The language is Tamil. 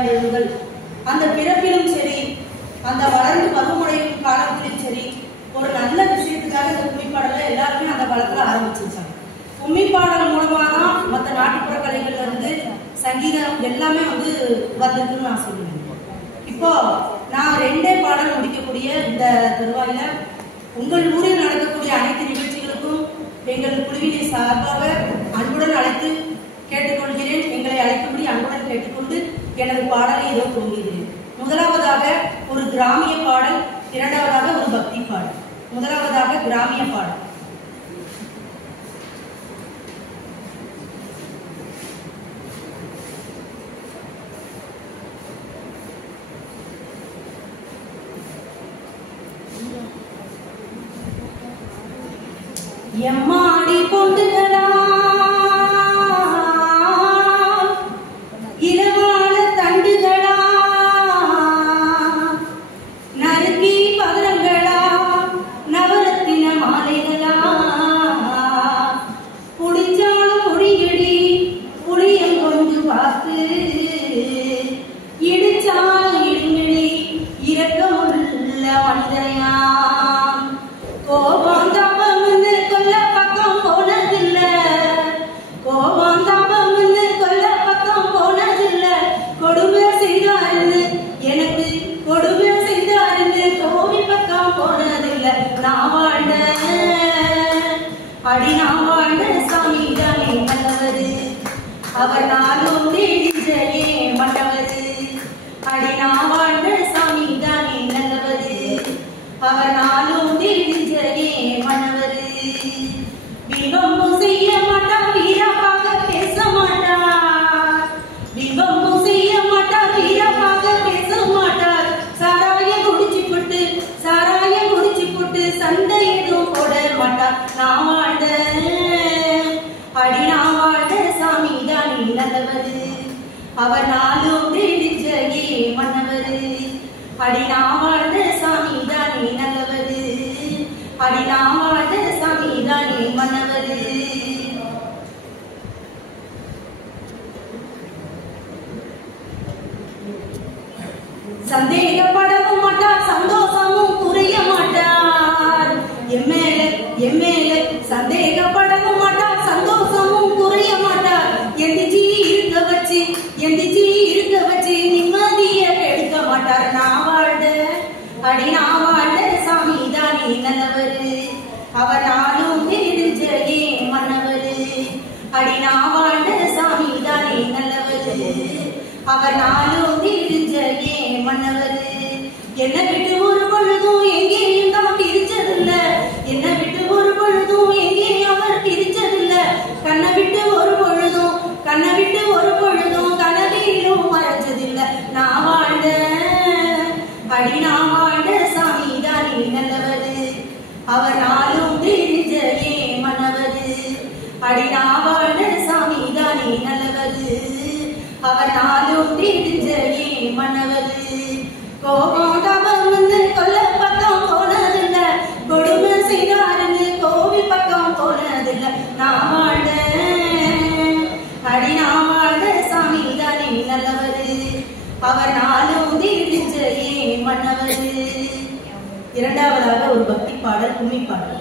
நிகழ்வுகள் அந்த பிறப்பிலும் சரி, அந்த வளர்ந்து பருவமடையும் காலத்திலும் சரி, ஒரு நல்ல விஷயத்துக்காக இந்த கும்மிப்பாடலை எல்லாருமே அந்த காலத்துல ஆரம்பிச்சிருச்சாங்க. கும்மிப்பாடல் மூலமா தான் மற்ற நாட்டுப்புற கலைகள்ல இருந்து சங்கீதம் எல்லாமே வந்துருக்குன்னு நான் சொல்லுவேன். இப்போ நான் 2 பாடல் முடிக்கக்கூடிய இந்த தருவாயில உங்கள் ஊரில் நடக்கக்கூடிய அனைத்து நிகழ்ச்சிகளுக்கும் எங்கள் குழுவினை சார்பாக அன்புடன் அழைத்து கேட்டுக்கொள்கிறேன். எங்களை அழைக்கும்படி அன்புடன் கேட்டுக்கொண்டு எனது பாடலை இதோ துவங்குகிறேன். முதலாவதாக ஒரு கிராமிய பாடல், இரண்டாவதாக ஒரு பக்தி பாடல். முதலாவதாக கிராமிய பாடல். எம்மாடி பொண்டுகளா இளவான தண்டுகளா நறுக்கி பதங்களா நவரத்தின மாலைகளா புடிச்சாலும் புடியடி புளியம் கொண்டு பார்த்து இடிச்சாலும் இடுங்கடி இரக்கமுள்ள மனிதனையா கோபம் தாபம்னு கொல்ல பக்கம் போனதில்ல, கோபம் தாபம்னு கொல்ல பக்கம் போனதில்ல, கொடுமை செய்தாருன்னு எனக்கு கொடுமை செய்தாருன்னு கோவி பக்கம் போனதில்ல. நான் வாழ்ந்த அடி நான் வாழ்ந்த சாமி தானே நல்லவரு, அவர் நாளும் தேடிச்சே மன்னவரு. அடி நான் வாழ்ந்த சாமி தானே நல்லவரு, அவர் நாளும் தேடிச்சே மன்னவரு. விபம்பு செய்ய மாட்டார், வீரப்பாக பேச மாட்டார், விபம்பு செய்ய மாட்டார், வீரப்பாக பேச மாட்டார். சாராயம் குடிச்சு போட்டு சண்டை எதுவும் போட மாட்டார். நான் வாழ்ந்த அடி நான் வாழ்ந்த சாமி தானே நல்லவரு, அவர் நாளும் தேடிச்சே மன்னவரு. அடி நான் வாழ்ந்த சாமி தானே நல்லவரு, அடி நான் வாழ்ந்த சாமி தானே மன்னவரு. சந்தேகப்படவும் மாட்டார், சந்தோஷமும் புரிய மாட்டார். எம்மேல சந்தேகப்படவும் மாட்டார், சந்தோஷமும் புரிய மாட்டார். எந்திச்சி இருக்க வச்சு நிம்மதிய கெடுக்க மாட்டார். நான் வாழ்ந்த அடி நான் வாழ்ந்த சாமி தானே நல்லவரு, அவர் நாளும் தெரிஞ்சே மன்னவரு. அடி நான் வாழ்ந்த சாமி தானே நல்லவரு, அவர் நாளும் தெரிஞ்சே மன்னவரு. என்னை விட்டு ஒரு பொழுதும் எங்கேயும் தான் பிரிச்சதில்ல, என்னை விட்டு ஒரு பொழுதும் எங்கேயும் அவர் பிரிச்சதில்ல. கண்ணை விட்டு ஒரு பொழுதும் கனவிலும் மறைச்சதில்லை. நான் வாழ்ந்த அடி நான் வாழ்ந்த சாமி தானே நல்லவரு, அவர் நாளும் தெரிஞ்சே மன்னவரு. அடி நான் வாழ்ந்த சாமி தானே நல்லவரு, அவர் நாளும் தெரிஞ்சே மன்னவரு. கோபம் தாபம்னு கொல்ல பக்கம் போனதில்ல, கொடுமை செய்தாருன்னு கோவி பக்கம் போனதில்ல. நான் வாழ்ந்த அடி நான் வாழ்ந்த சாமி தானே நல்லவரு, அவர் நாளும் தெரிஞ்சே மன்னவரு. இரண்டாவதாக ஒரு பக்தி பாடல், கும்மி பாடல்.